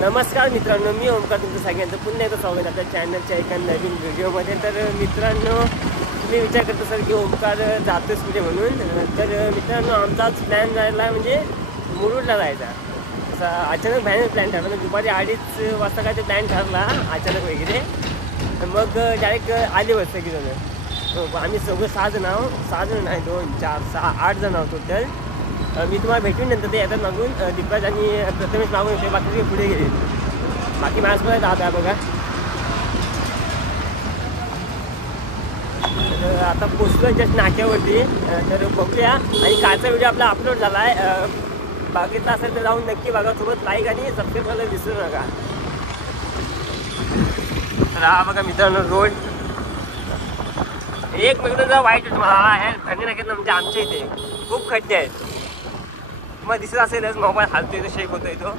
नमस्कार मित्रांनो, मी ओमकार तुमचं सगळ्यांचं पुन्हा एकदा स्वागत आपल्या चॅनलच्या एका नवीन व्हिडिओमध्ये. तर मित्रांनो, तुम्ही विचार करता सर की ओमकार जातोच कुठे म्हणून. तर मित्रांनो, आमचाच प्लॅन झाला म्हणजे मुरुडला जायचा. असा अचानक बाहेर प्लॅन ठरला. म्हणजे दुपारी 2:30 वाजता काय ते प्लॅन ठरला अचानक वगैरे. मग डायरेक्ट आले बस सगळीजणं. आम्ही सगळं 6 जण आहोत. 6 जण नाही, 2 4 6 8 जण आहोत टोटल. मी तुम्हाला भेटून नंतर ते येतात मागून दीपराज आणि प्रथमेश मागून येते. बाकी पुढे गेले. बाकी माझ्यासोबत राहत आहे बघा. तर आता पोचलो जस्ट नाक्यावरती. तर बघूया. आणि कालचा व्हिडिओ आपला अपलोड झाला आहे. बाकीचा असेल तर जाऊन नक्की बघा. सोबत लाईक आणि सबस्क्राईब करायला विसरू नका. तर हा बघा मित्रांनो रोड. एक मिनिटचा वाईट होतो मला हे खड्डे नाक्यात ना. म्हणजे आमच्या इथे खूप खड्डे आहेत. मग दिसत असेलच मोबाईल हालतोय तो, शेक होतोय तो.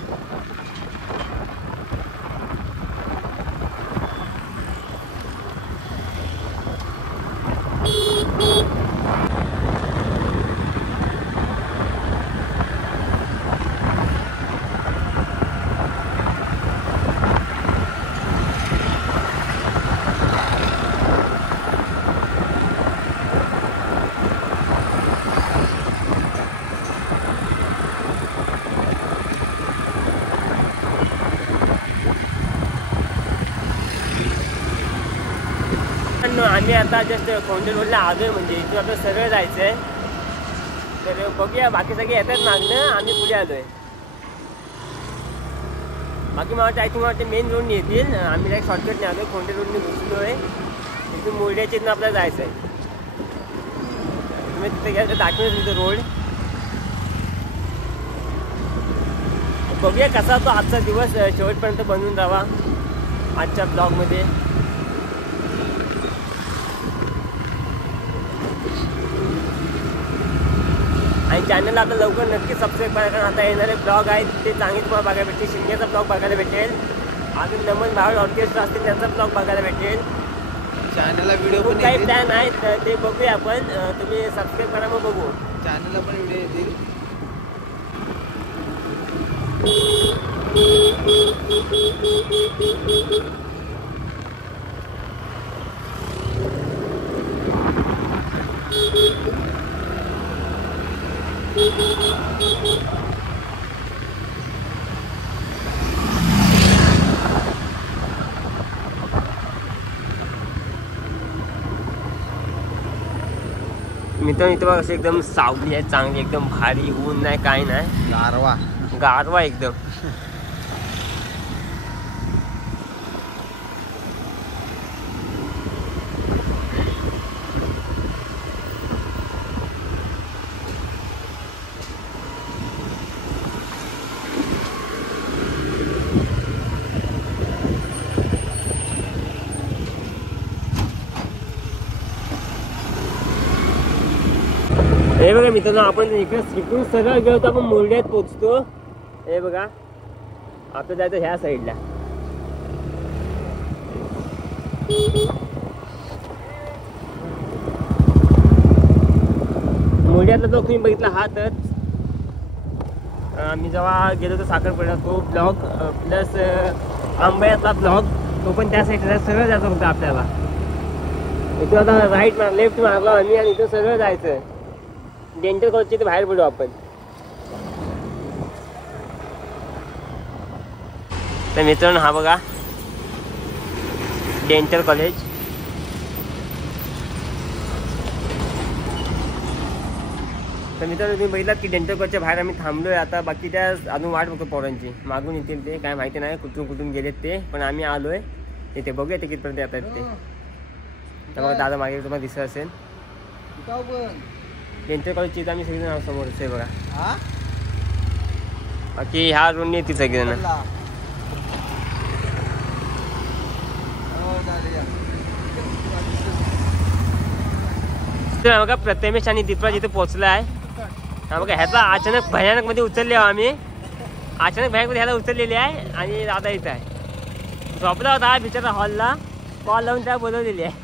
आम्ही आता जस्ट कोंडे रोडला आलोय. म्हणजे इथून आपल्याला सरळ जायचं आहे. तर बघूया. बाकी सगळे येतात मागणं. आम्ही पुढे आलोय. बाकी मला वाटतं आय थिंक वाटते मेन रोडने येतील. आम्ही डायरेक्ट शॉर्टकटने आलोय. कोंडे रोडने घुसलो आहे. इथून मुरड्याच्या इथून आपल्याला जायचं आहे. तुम्ही तिथे घ्या दाखवेल तुमचं रोड. बघूया कसा तो आजचा दिवस शेवटपर्यंत बनवून राहावा आजच्या ब्लॉगमध्ये. आणि चॅनलला आपलं लवकर नक्की सबस्क्राईब करा. कारण आता येणारे ब्लॉग आहेत ते चांगले तुम्हाला बघायला भेटतील. शिंदेचा ब्लॉग बघायला भेटेल. अजून नमन भावड ऑर्केस्ट्रा असतील त्यांचा ब्लॉग बघायला भेटेल. चॅनलला व्हिडिओ पण काही प्लॅन आहेत ते बघूया आपण. तुम्ही सबस्क्राईब करा मग बघू. चॅनलला पण व्हिडिओ येतील. मित्रांनो इथं बघा असं एकदम सावली आहे चांगली. एकदम भारी. ऊन नाही काय नाही. गारवा गारवा एकदम. हे बघा मित्रांनो, आपण इकडे इकडून सरळ गेलो तर आपण मुरड्यात पोचतो. हे बघा आपलं जायचं ह्या साईडला. मुरड्यातला ब्लॉग तुम्ही बघितला हातच. आम्ही जेव्हा गेलो तर साखरपुड्यात तो ब्लॉग प्लस आंब्यातला ब्लॉग तो पण त्या साईडला सरळ जायचं होतं आपल्याला. इथून आता राईट मार लेफ्ट मारला आम्ही आणि इथं सरळ जायचं. डेंटल कॉलेजच्या इथे बाहेर पडू आपण. तर मित्रांनो हा बघा डेंटल कॉलेज. तर मित्रांनो तुम्ही बघितलात की डेंटल कॉलेजच्या बाहेर आम्ही थांबलोय. आता बाकी त्या अजून वाट बघतो पोरांची. मागून येतील ते काय माहिती नाही कुठून कुठून गेलेत ते. पण आम्ही आलोय इथे. बघूया ते कितपर्यंत येतात ते. तर बघा दादा मागे तुम्हाला दिसत असेल. डेंटल कॉलेजची इथं आम्ही सगळेजण समोरच आहे बघा. बाकी ह्या रोडने येतील सगळेजण. बघा प्रथमेश आणि दीपराज इथे पोहोचला आहे. हा बघा ह्याचा अचानक भयानक मध्ये उचलले आम्ही. अचानक भयानक मध्ये ह्याला उचललेली आहे. आणि दादा इथं आहे. झोपला होता बिचारा हॉलला. कॉल लावून त्या बोलवलेली आहे.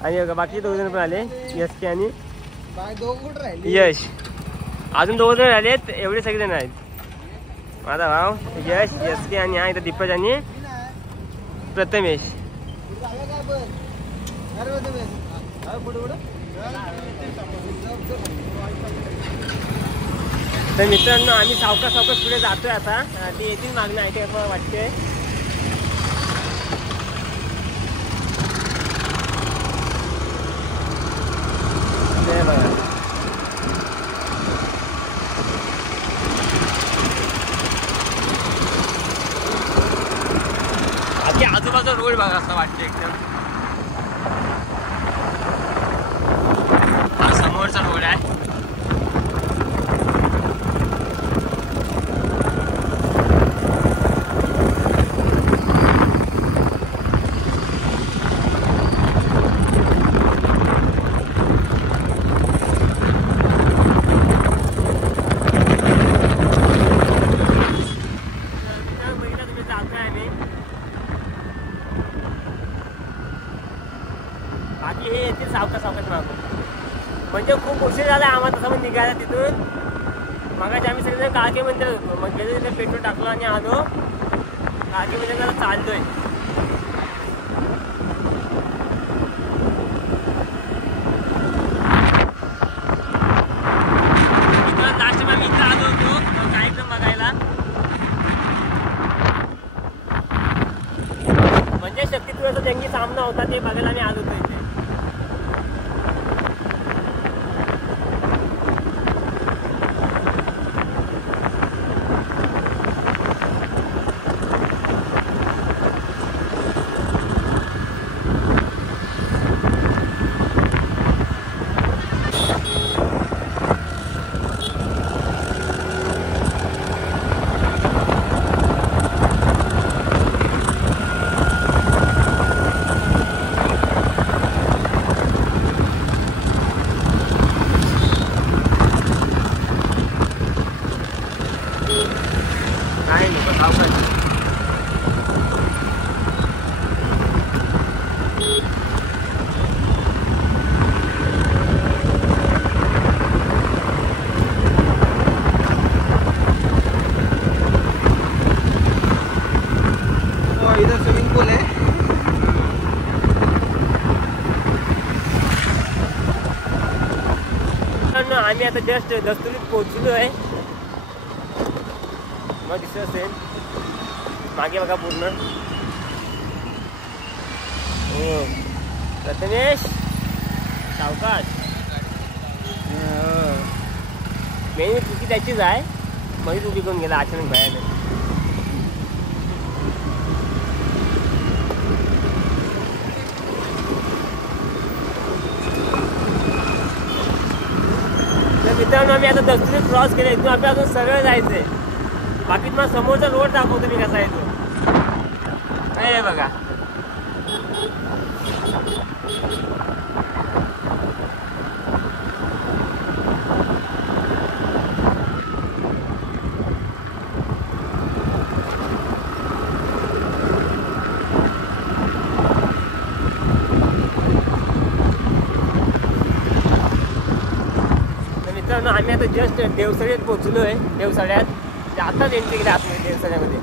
आणि बघा बाकी 2 जण पण आले. यश के आणि यश. अजून 2 जण आलेत. एवढे सगळे जण आहेत. माझा भाव यश यशके आणि हा इथं दीपज आणि प्रथमेश. तर मित्रांनो आम्ही सावकाश सावकाश पुढे जातोय आता. ते येतील मागणं आहे ते मला वाटते. बघा आधी आजूबाजूला रोड बघा असं वाटतं एकदम. हा समोरचा रोड आहे. बाकी हे येतील सावकाश सावकाश मागून. म्हणजे खूप उशीर झाला आम्हाला तसं पण निघायला तिथून. मगाशी आम्ही सगळेजण काळके मंदिर होतो. मग गेलो तिथे पेट्रोल टाकलो आणि आलो काळके मंदिर चाललोय. लास्ट टाइम आम्ही इथं आलो होतो कार्यक्रम बघायला. म्हणजे शक्तित्वाचा जंगी सामना होता ते बघायला आम्ही आलो होतो इथे. इधर स्विमिंग पूल है. आम्ही आता जस्ट दस्तुरीत पोहोचलो आहे. मग दिसत असेल मागे बघा पूर्ण. हो प्रथमेश सावकाश. मेन चुकी त्याचीच आहे. मग उभी करून गेला अचानक भयानक. मित्रांनो आम्ही आता दस्तुरी क्रॉस केलं. इथून आपल्याला अजून सरळ जायचंय. बाकी तुम्हाला समोरचा रोड दाखवतो मी कसा आहे तो. हे बघा आम्ही आता जस्ट देवसड्यात पोहोचलो आहे. देवसड्यात आताच एंट्री केली आतमध्ये देवसड्यामध्ये.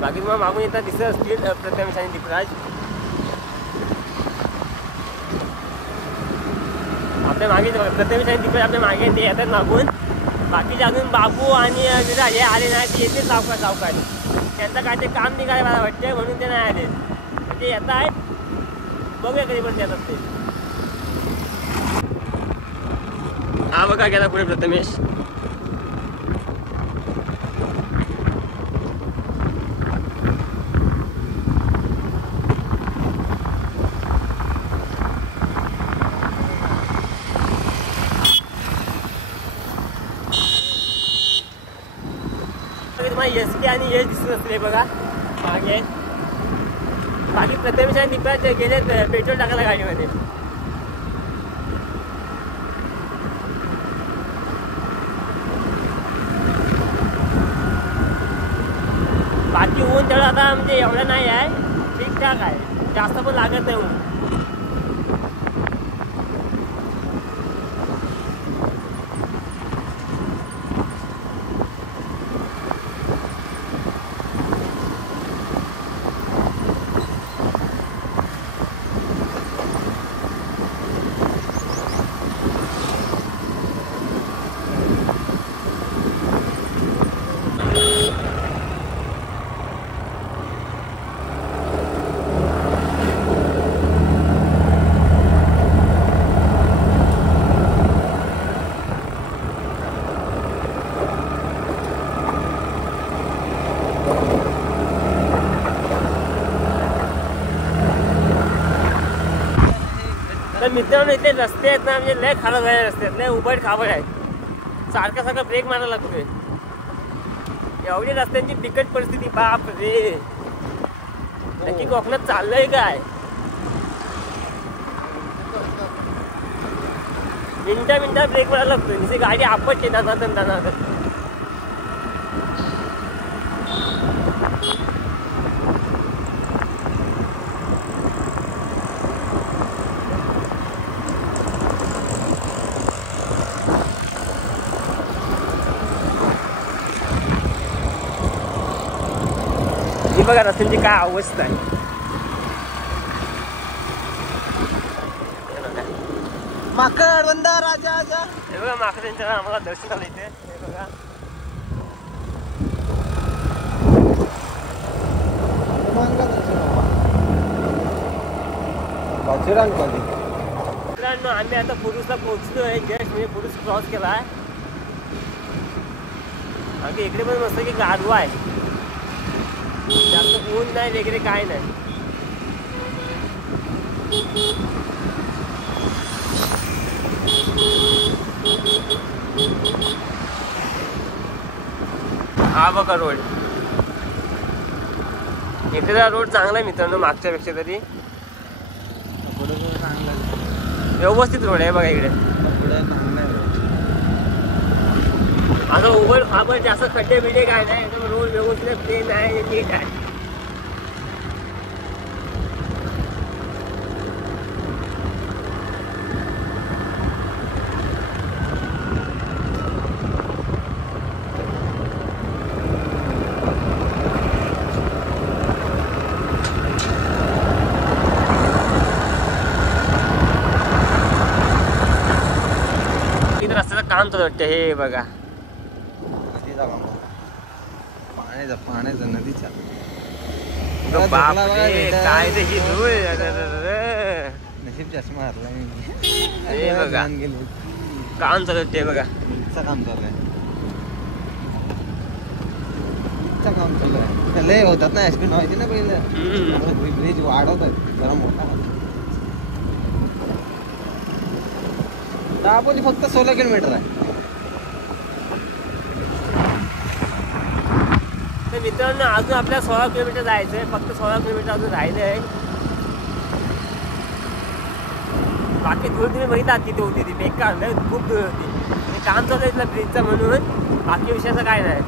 बाकी तुम्हाला मागून येतात दिसत असतील प्रथमेश आणि दीपराज. आपल्या मागे प्रथमेश आणि दीपराज आपल्या मागे ते येतात मागून. बाकीचे अजून बाबू आणि विराज हे आले नाही. ते येते सावकाश सावकाश. त्यांचं काय ते काम निघाले मला वाटते म्हणून ते नाही आले. ते येत आहेत. बघूया कधी पण येतात ते. हा बघा गेला पुढे प्रथमेश. तुम्हाला यशके आणि यश दिसत असले बघा मागे. बाकी प्रथमेश आणि दीपराज गेले पेट्रोल टाकायला गाडीमध्ये. बाकी ऊन तेवढं आता म्हणजे एवढं नाही आहे. ठीकठाक आहे. जास्त पण लागत नाही ऊन. मित्रांनो इथे रस्ते आहेत ना, म्हणजे लय खराब झाले रस्ते आहेत, लय उबड खाबड आहेत, सारखा ब्रेक मारायला लागतोय. एवढी रस्त्यांची बिकट परिस्थिती, बाप रे. नक्की कोकणात चाललंय काय? मिनिटा ब्रेक मारायला लागतोय, जशी गाडी आपटते दानादन. ही बघा रस्त्यांची काय अवस्था आहे. माकड वंदा राजा आजा. हे बघा माकडे आम्हाला दर्शन आलं इथे. हे बघा मित्रांनो, आम्ही आता पुरुषला पोहोचलोय. जस्ट म्हणजे पुरुष क्रॉस केलाय. आणि इकडे पण मस्त की गारवा आहे, जास्त ऊन नाही वगैरे काय नाही. हा बघा रोड. इथला रोड चांगला आहे मित्रांनो, मागच्या पेक्षा तरी व्यवस्थित रोड आहे बघा इकडे. आता उबड खाबड जास्त खड्डे बिड्डे काय नाही, एकदम रोड व्यवस्थित प्लेन आहे, नीट आहे. इथं रस्त्याचं काम चालू वाटतं. हे बघा पाण्याचा नदीचा बापरे, काय ते ही धूळ. नशीब चष्मा हरला. हे बघा काम चालू ते बघा. काम चालू आहे. काम चालू आहे. लय होतात ना ऍक्सिडेंट व्हायचे ना पहिलं. ब्रिज वाढवतात जरा मोठा. दापोली फक्त 16 किलोमीटर आहे. तर मित्रांनो, अजून आपल्याला 16 किलोमीटर जायचं आहे. फक्त 16 किलोमीटर अजून राहिलं आहे. बाकी धूळ तुम्ही बघितला तिथे होती, ती बेकार नाही, खूप धूळ होती. काम चालू आहे ब्रिजचं म्हणून, बाकी विषयाचं काय नाही.